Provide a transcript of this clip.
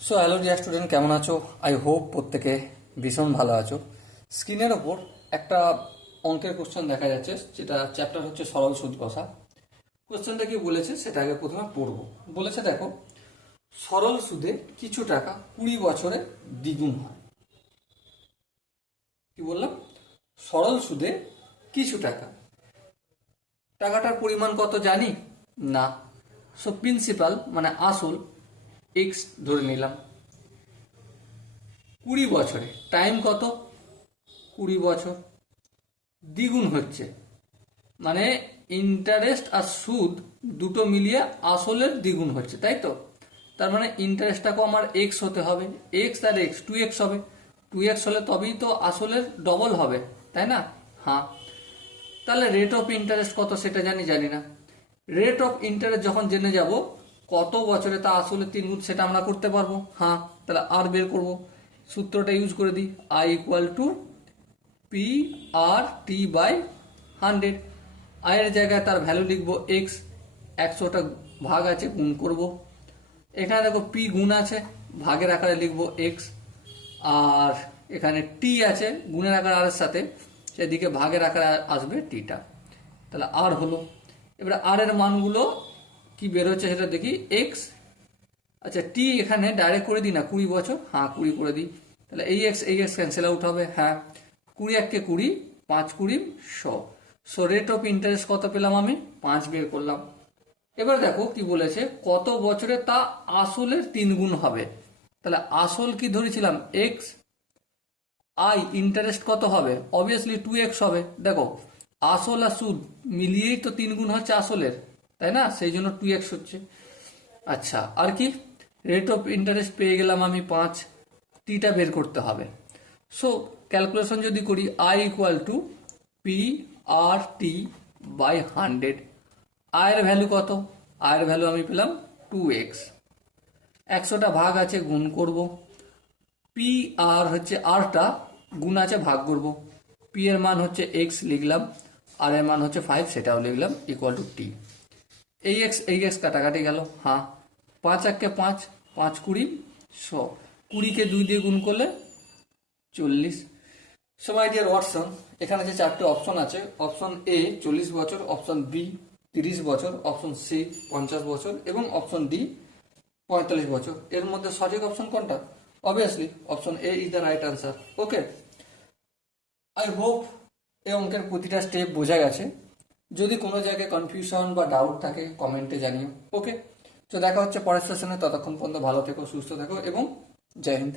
So hello dear student, কেমন আছো? I hope প্রত্যেকে ভীষণ ভালো আছো। স্ক্রিনের ওপর একটা অঙ্কের কোশ্চেন দেখা যাচ্ছে, যেটা চ্যাপ্টার হচ্ছে সরল সুদ কষা। কোশ্চেনটা কি বলেছে সেটা আগে প্রথমে পড়বো। বলেছে দেখো, সরল সুদে কিছু টাকা 20 বছরে দ্বিগুণ হয়। কি বললাম? সরল সুদে কিছু টাকা, টাকাটার পরিমাণ কত জানি না। সো প্রিন্সিপাল মানে আসল এক্স ধরে নিলাম। 20 বছরে টাইম কত? 20 বছর দ্বিগুণ হচ্ছে, মানে ইন্টারেস্ট আর সুদ দুটো মিলিয়ে আসলের দ্বিগুণ হচ্ছে, তাই তো? তার মানে ইন্টারেস্টটাকেও আমার এক্স হতে হবে, এক্স আর এক্স 2x হবে, 2x হলে তবেই তো আসলের ডবল হবে, তাই না? হ্যাঁ। তাহলে রেট অফ ইন্টারেস্ট কত সেটা জানি না। রেট অফ ইন্টারেস্ট যখন জেনে যাব কত বছরে তা আসলে 3 গুণ, সেটা আমরা করতে পারবো। হ্যাঁ, তাহলে আর বের করব, সূত্রটা ইউজ করে দিই, I equal to P R T by 100। আয়ের জায়গায় তার ভ্যালু লিখবো এক্স, 100টা ভাগ আছে গুণ করব। এখানে দেখো পি গুণ আছে, ভাগের আকারে লিখবো এক্স, আর এখানে টি আছে গুণের আকারে আর এর সাথে, সেদিকে ভাগের আকারে আসবে টিটা। তাহলে আর হলো, এবারে আর এর মানগুলো কি বের হচ্ছে সেটা দেখি। এক্স, আচ্ছা টি এখানে ডাইরেক্ট করে দিই না, 20 বছর, হ্যাঁ 20 করে দিই। তাহলে এই এক্স ক্যান্সেল আউট হবে, হ্যাঁ 20 1 কে 20, 5 20 100। সো রেট অফ ইন্টারেস্ট কত পেলাম আমি? 5 বের করলাম। এবার দেখো কি বলেছে, কত বছরে তা আসলের 3 গুণ হবে। তাহলে আসল কি ধরেছিলাম এক্স, আই ইন্টারেস্ট কত হবে? অবভিয়াসলি 2x হবে। দেখো আসল আর সুদ মিলিয়েই তো 3 গুণ হচ্ছে আসলের, তাই না? সেই জন্য 2x হচ্ছে। আচ্ছা আর কি, রেট অফ ইন্টারেস্ট পেয়ে গেলাম আমি 5, টিটা বের করতে হবে। সো ক্যালকুলেশন যদি করি, I equal to P R T by 100। আয়ের ভ্যালু কত? আয়ের ভ্যালু আমি পেলাম 2x, 100টা ভাগ আছে গুণ করব, পি আর হচ্ছে আরটা গুণ আছে ভাগ করব, পি এর মান হচ্ছে এক্স লিখলাম, আর এর মান হচ্ছে 5 সেটাও লিখলাম, ইকুয়াল টু টি। এই এক্স কাটাকাটি গেল, হ্যাঁ 5 1 কে 5, 5 20 100, 20কে 2 দিয়ে গুণ করলে 40। সো মাই ডিয়ার ওয়াটসন, এখানে যে 4টে অপশন আছে, অপশন এ 40 বছর, অপশন বি 30 বছর, অপশন সি 50 বছর এবং অপশন ডি 45 বছর। এর মধ্যে সঠিক অপশন কোনটা? Obviously option A is the right answer. Okay, I hope এই অঙ্কের প্রতিটা স্টেপ বোঝা গেছে। যদি কোনো জায়গায় কনফিউশন বা ডাউট থাকে কমেন্টে জানিও। ওকে, তো দেখা হচ্ছে পরের সেশনে, ততক্ষণ পর্যন্ত ভালো থেকো, সুস্থ থেকো এবং জয় হিন্দ।